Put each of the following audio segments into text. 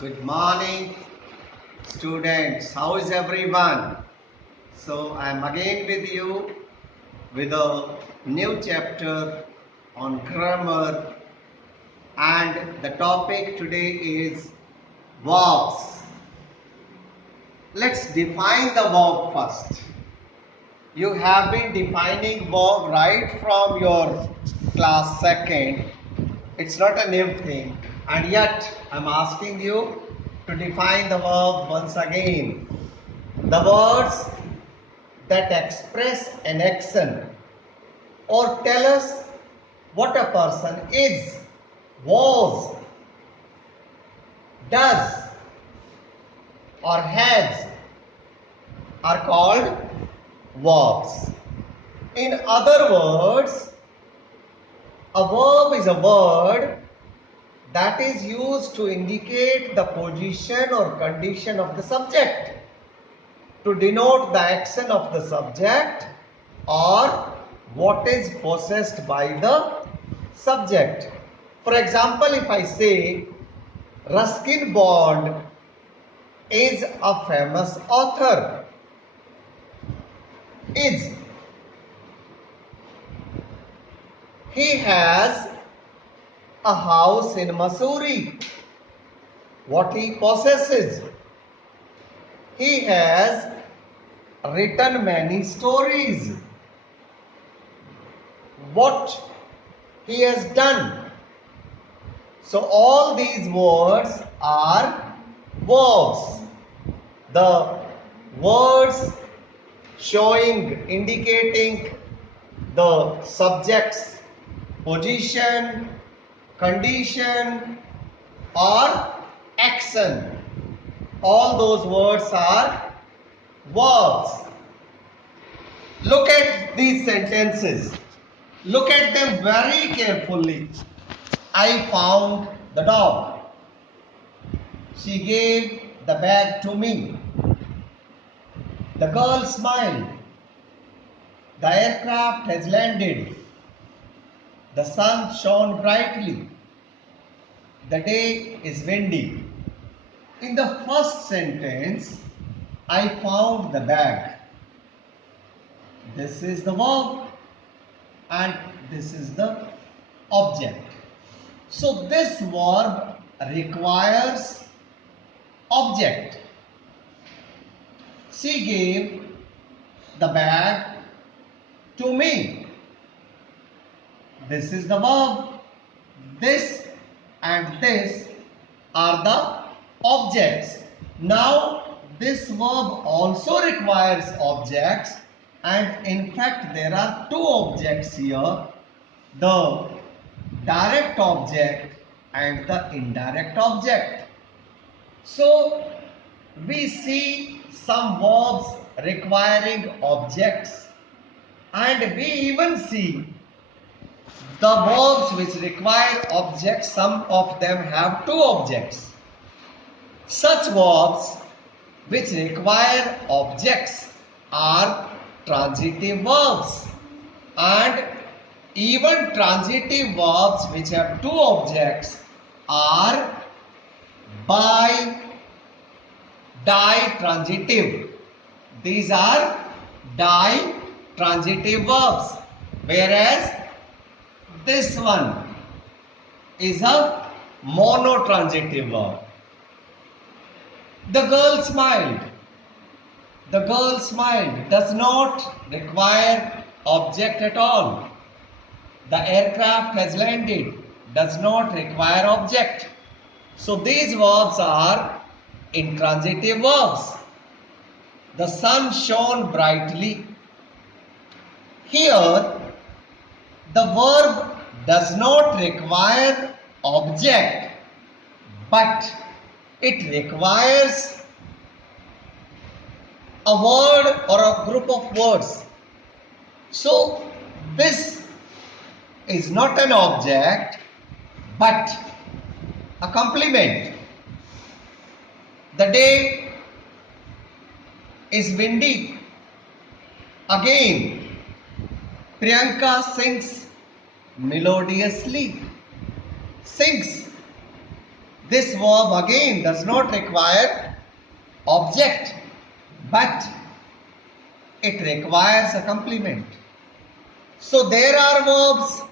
Good morning, students. How is everyone? So, I am again with you with a new chapter on grammar, and the topic today is verbs. Let's define the verb first. You have been defining verb right from your class second. It's not a new thing, and yet I'm asking you to define the verb once again. The words that express an action or tell us what a person is, was, does, or has are called verbs. In other words, a verb is a word that is used to indicate the position or condition of the subject, to denote the action of the subject or what is possessed by the subject. For example, if I say Ruskin Bond is a famous author. Is. He has a house in Missouri. What he possesses. He has written many stories. What he has done. So all these words are verbs. The words indicating the subject's position, condition, or action. All those words are verbs. Look at these sentences. Look at them very carefully. I found the dog. She gave the bag to me. The girl smiled. The aircraft has landed. The sun shone brightly. The day is windy. In the first sentence, I found the bag. This is the verb and this is the object. So this verb requires object. She gave the bag to me. This is the verb. This and this are the objects. Now this verb also requires objects, and in fact there are two objects here, the direct object and the indirect object. So we see some verbs requiring objects, and we even see the verbs which require objects, some of them have two objects. Such verbs which require objects are transitive verbs, and even transitive verbs which have two objects are ditransitive. These are ditransitive verbs, whereas this one is a monotransitive verb. The girl smiled. The girl smiled does not require object at all. The aircraft has landed does not require object. So these verbs are intransitive verbs. The sun shone brightly. Here, the verb does not require object, but it requires a word or a group of words. So this is not an object but a complement. The day is windy. Again, Priyanka sings melodiously. Sings. This verb again does not require object, but it requires a complement. So there are verbs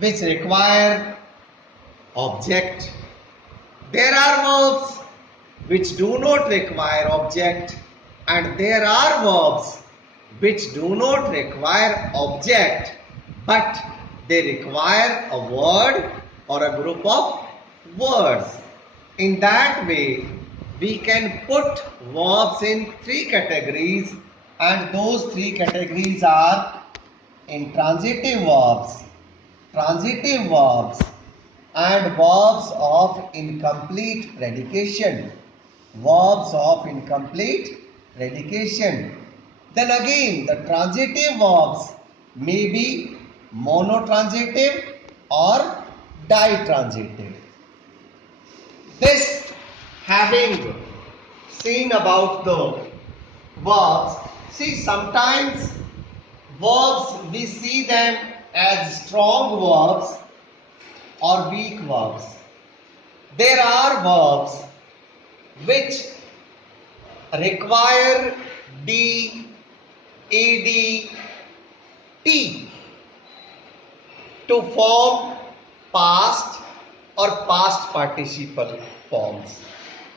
which require object. There are verbs which do not require object, and there are verbs which do not require object, but they require a word or a group of words. In that way, we can put verbs in three categories, and those three categories are intransitive verbs, transitive verbs, and verbs of incomplete predication. Verbs of incomplete predication. Then again, the transitive verbs may be monotransitive or ditransitive. This, having seen about the verbs, see, sometimes verbs we see them as strong verbs or weak verbs. There are verbs which require D, ED, T to form past or past participle forms.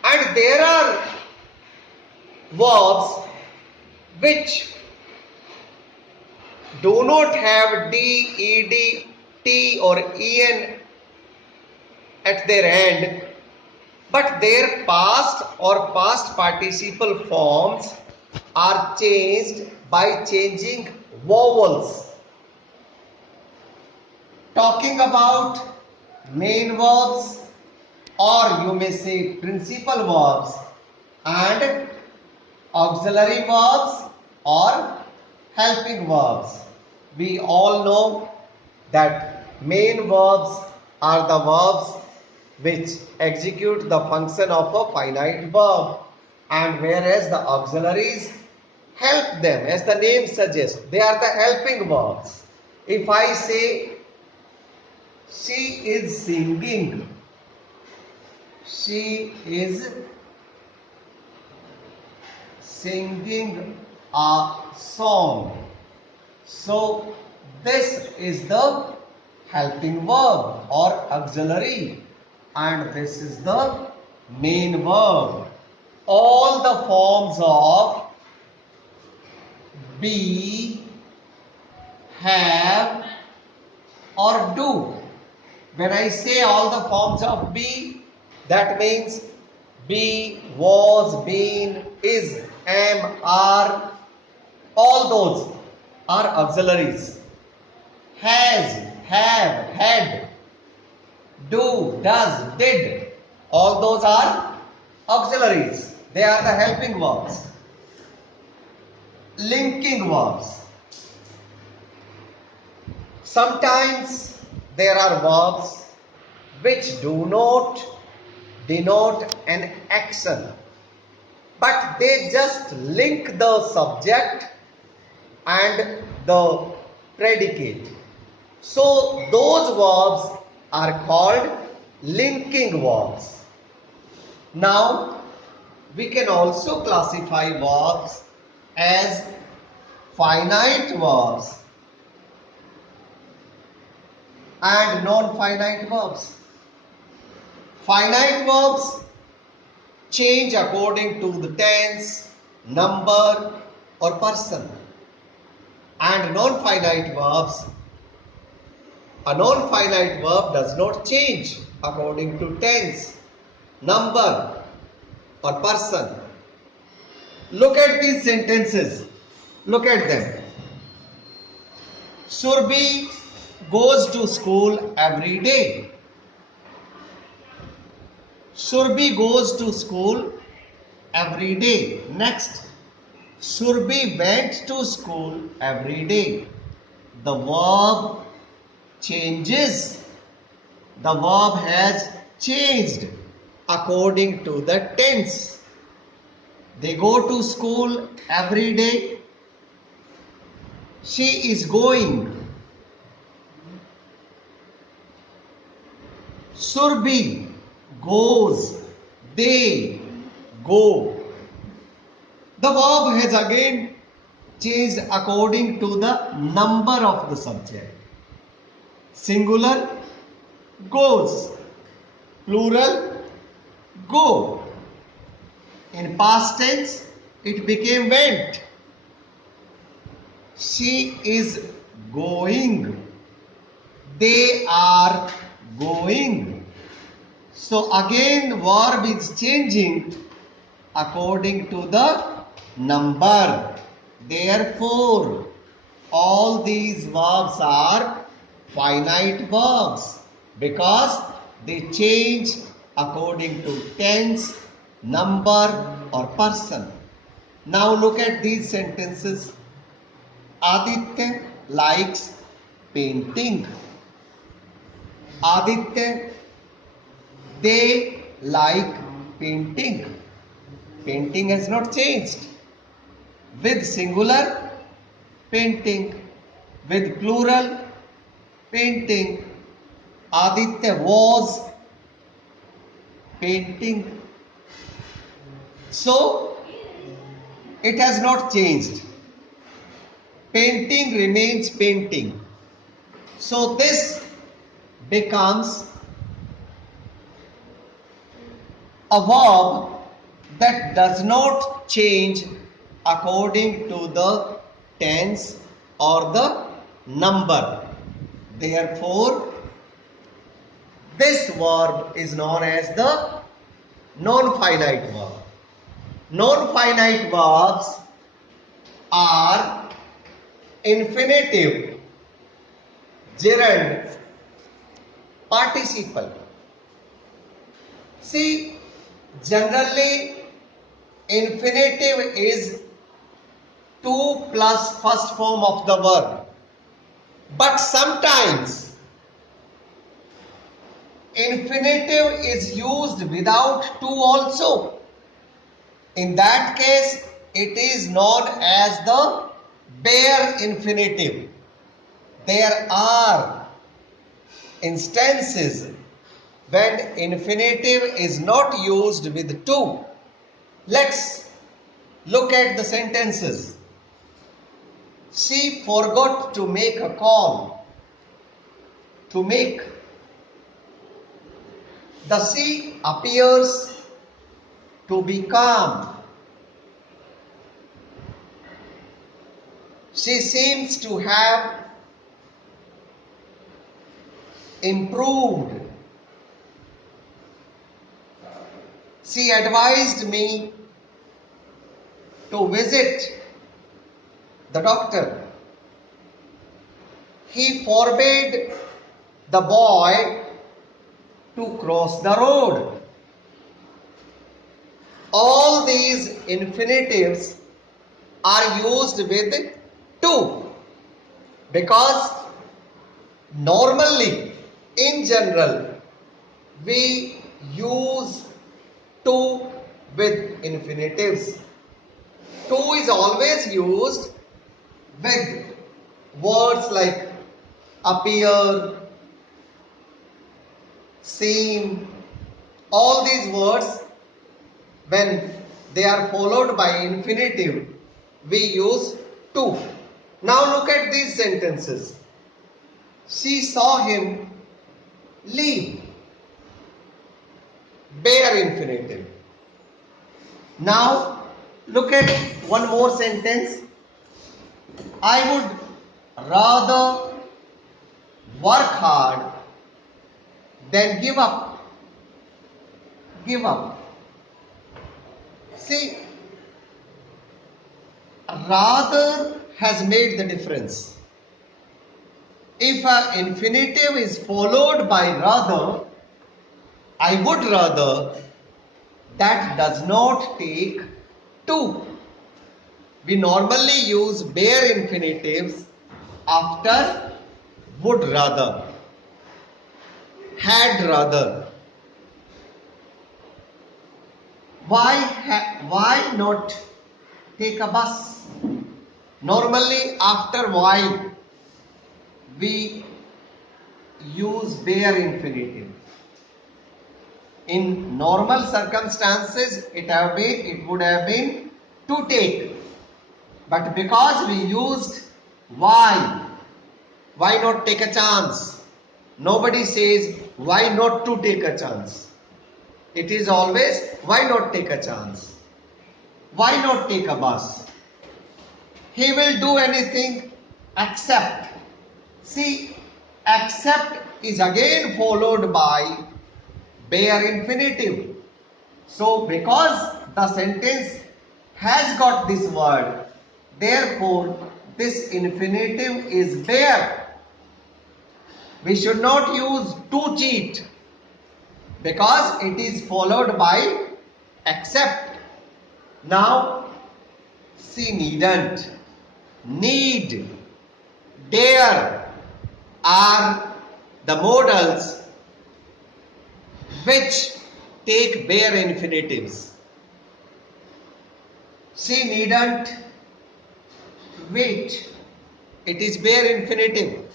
And there are verbs which do not have D, ED, T or EN at their end, but their past or past participle forms are changed by changing vowels. Talking about main verbs, or you may say principal verbs, and auxiliary verbs or helping verbs. We all know that main verbs are the verbs which execute the function of a finite verb, and whereas the auxiliaries help them, as the name suggests, they are the helping verbs. If I say she is singing, she is singing a song, so this is the helping verb or auxiliary, and this is the main verb. All the forms of be, have or do. When I say all the forms of be, that means be, was, been, is, am, are, all those are auxiliaries. Has, have, had, do, does, did, all those are auxiliaries. They are the helping verbs. Linking verbs. Sometimes there are verbs which do not denote an action, but they just link the subject and the predicate. So those verbs are called linking verbs. Now we can also classify verbs as finite verbs and non-finite verbs. Finite verbs change according to the tense, number or person, and non-finite verbs, a non-finite verb does not change according to tense, number or person. Look at these sentences. Look at them. Surbi goes to school every day. Surbi goes to school every day. Next. Surbi went to school every day. The verb changes. The verb has changed according to the tense. They go to school every day. She is going. Surbi goes, they go. The verb has again changed according to the number of the subject. Singular, goes. Plural, go. In past tense, it became went. She is going. They are going. So again verb is changing according to the number. Therefore, all these verbs are finite verbs because they change according to tense, number or person. Now look at these sentences. Aditya likes painting. Aditya, they like painting. Painting has not changed. With singular, painting. With plural, painting. Aditya was painting. So, it has not changed. Painting remains painting. So, this becomes a verb that does not change according to the tense or the number. Therefore, this verb is known as the non-finite verb. Non-finite verbs are infinitive, gerund, participle. See, generally infinitive is 2 plus first form of the verb. But sometimes infinitive is used without 2 also. In that case, it is known as the bare infinitive. There are instances when infinitive is not used with 2. Let's look at the sentences. She forgot to make a call. To make. The sea appears to be calm. She seems to have improved. She advised me to visit the doctor. He forbade the boy to cross the road. All these infinitives are used with 2 because normally, in general, we use 2 with infinitives. 2 is always used with words like appear, seem. All these words, when they are followed by infinitive, we use 2. Now look at these sentences. She saw him leave. Bare infinitive. Now look at one more sentence. I would rather work hard than give up. Give up. See, rather has made the difference. If an infinitive is followed by rather, I would rather, that does not take 2. We normally use bare infinitives after would rather, had rather. Why not take a bus? Normally after why we use bare infinitive. In normal circumstances, it would have been to take. But because we used why not take a chance? Nobody says why not to take a chance. It is always why not take a chance? Why not take a bus? He will do anything except. See, except is again followed by bare infinitive. So because the sentence has got this word, therefore this infinitive is bare. We should not use to cheat because it is followed by except. Now see, needn't, need, dare are the modals which take bare infinitives. See, needn't, wait, it is bare infinitive.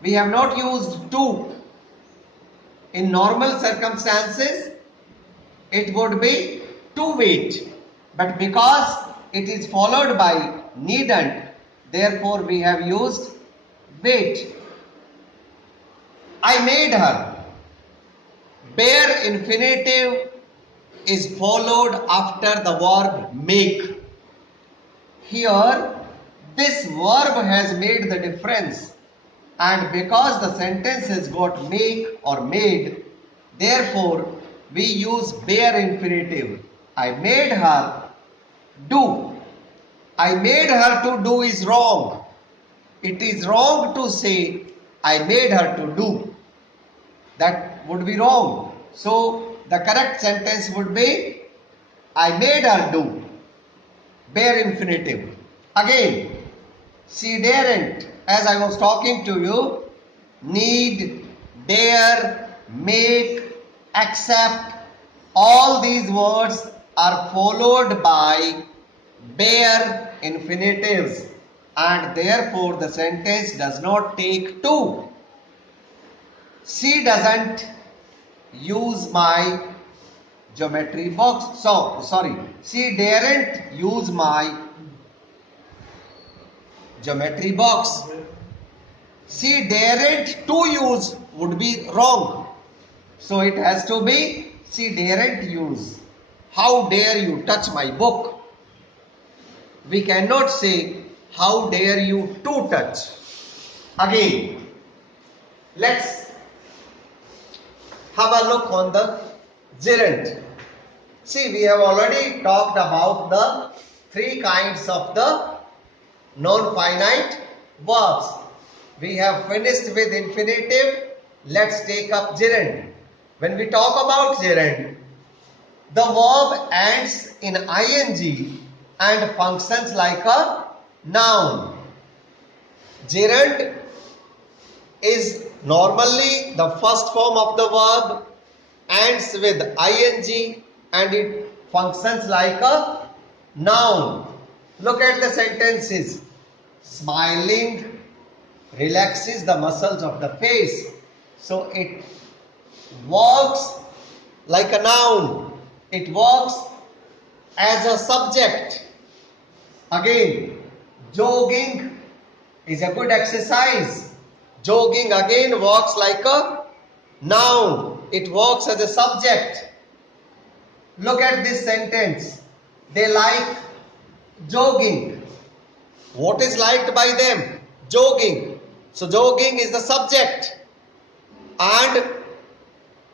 We have not used to. In normal circumstances, it would be to wait. But because it is followed by needn't, therefore we have used wait. I made her. Bare infinitive is followed after the verb make. Here, this verb has made the difference, and because the sentence has got make or made, therefore we use bare infinitive. I made her do. I made her to do is wrong. It is wrong to say I made her to do. That would be wrong. So the correct sentence would be I made her do. Bare infinitive. Again, she daren't. As I was talking to you, need, dare, make, accept, all these words are followed by bare infinitives, and therefore the sentence does not take to. She doesn't use my geometry box. She daren't use my geometry box. She daren't to use would be wrong. So it has to be she daren't use. How dare you touch my book? We cannot say how dare you to touch. Again, let's have a look on the gerund. See, we have already talked about the three kinds of the non-finite verbs. We have finished with infinitive. Let's take up gerund. When we talk about gerund, the verb ends in ing and functions like a noun. Gerund is normally the first form of the verb, ends with ing, and it functions like a noun. Look at the sentences. Smiling relaxes the muscles of the face. So it works like a noun. It works as a subject. Again, jogging is a good exercise. Jogging again works like a noun. It works as a subject. Look at this sentence. They like jogging. What is liked by them? Jogging. So jogging is the subject, and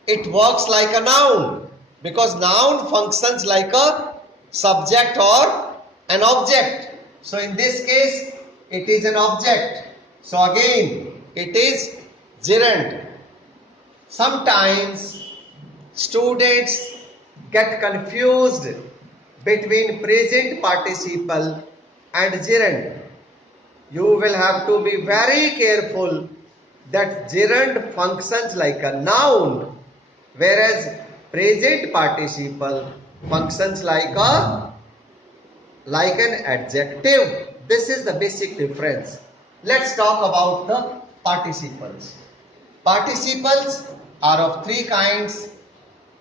it works like a noun because noun functions like a subject or an object. So in this case, it is an object. So again, it is gerund. Sometimes students get confused between present participle and gerund. You will have to be very careful that gerund functions like a noun, whereas present participle functions like an adjective. This is the basic difference. Let's talk about the participles. Participles are of three kinds: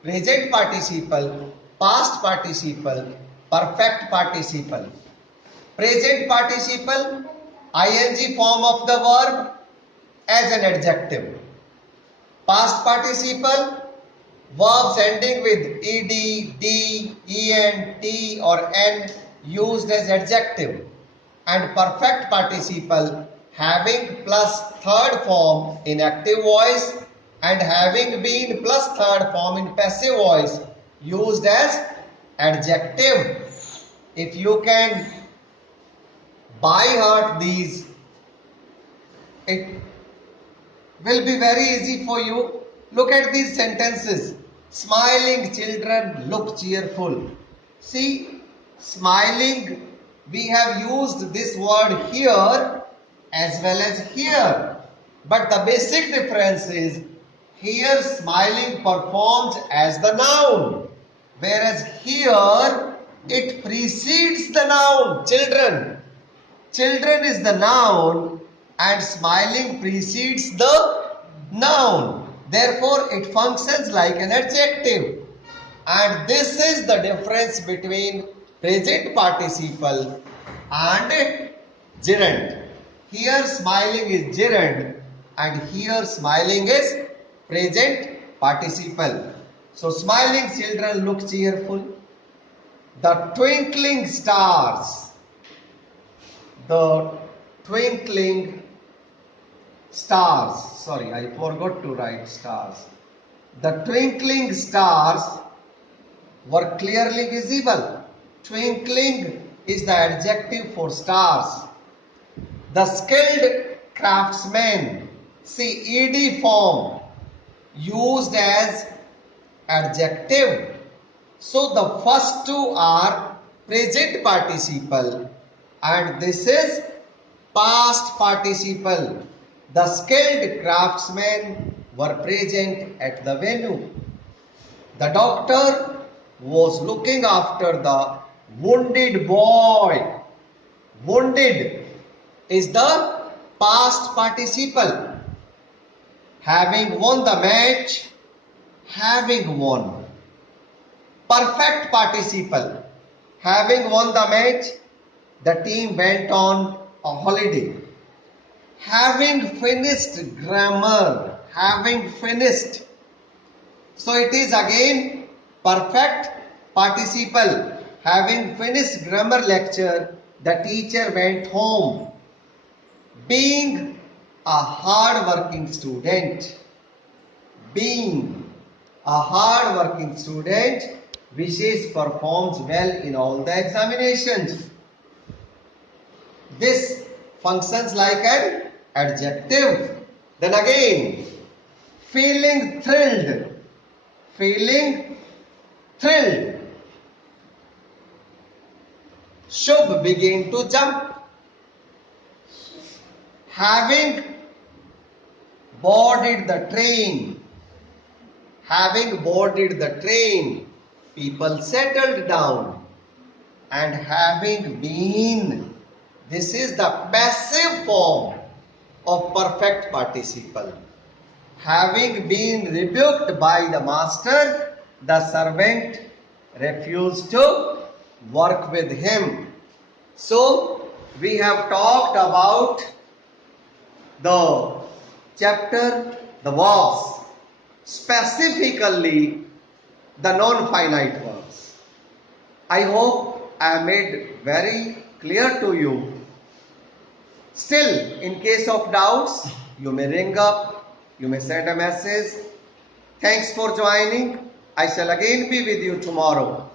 present participle, past participle, perfect participle. Present participle, ing form of the verb as an adjective. Past participle, verbs ending with ed, d, en, t or n used as adjective. And perfect participle having plus third form in active voice and having been plus third form in passive voice used as adjective. If you can by heart these, it will be very easy for you. Look at these sentences. Smiling children look cheerful. See, smiling, we have used this word here as well as here. But the basic difference is here smiling performs as the noun, whereas here it precedes the noun, children. Children is the noun and smiling precedes the noun. Therefore, it functions like an adjective. And this is the difference between present participle and gerund. Here smiling is gerund and here smiling is present participle. So smiling children look cheerful. The twinkling stars. The twinkling stars. Sorry, I forgot to write stars. The twinkling stars were clearly visible. Twinkling is the adjective for stars. The skilled craftsman, see ed form used as adjective. So the first two are present participle and this is past participle. The skilled craftsmen were present at the venue. The doctor was looking after the wounded boy. Wounded is the past participle. Having won the match, having won. Perfect participle. Having won the match, the team went on a holiday. Having finished grammar, having finished. So it is again perfect participle. Having finished grammar lecture, the teacher went home. Being a hard-working student. Being a hard-working student, Vishesh performs well in all the examinations. This functions like an adjective. Then again, feeling thrilled. Feeling thrilled. Shubh began to jump. Having boarded the train. Having boarded the train, people settled down. And having been, this is the passive form of perfect participle. Having been rebuked by the master, the servant refused to work with him. So, we have talked about the chapter, the verbs, specifically the non-finite verbs. I hope I have made very clear to you. Still, in case of doubts, you may ring up, you may send a message. Thanks for joining. I shall again be with you tomorrow.